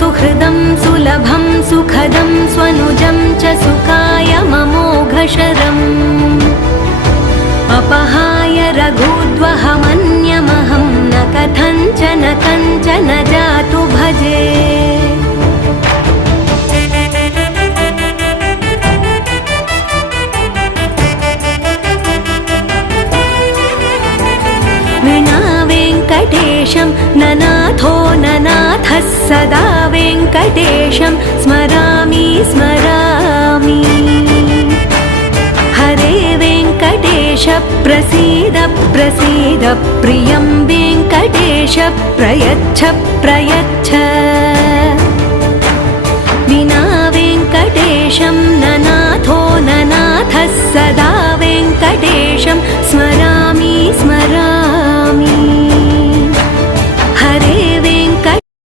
सुहृदं सुलभं सुखदं स्वनुजं च सुखाय ममोघशरम् अपहाय रघुद्वहमन्यमहं न कथञ्चन कञ्चन जातु भजे। विना वेङ्कटेशं ननाथो ननाथः सदा वेङ्कटेशं स्मरामि स्मरामि। हरे वेङ्कटेश प्रसीद प्रसीद प्रियं वेङ्कटेश प्रयच्छ प्रयच्छ।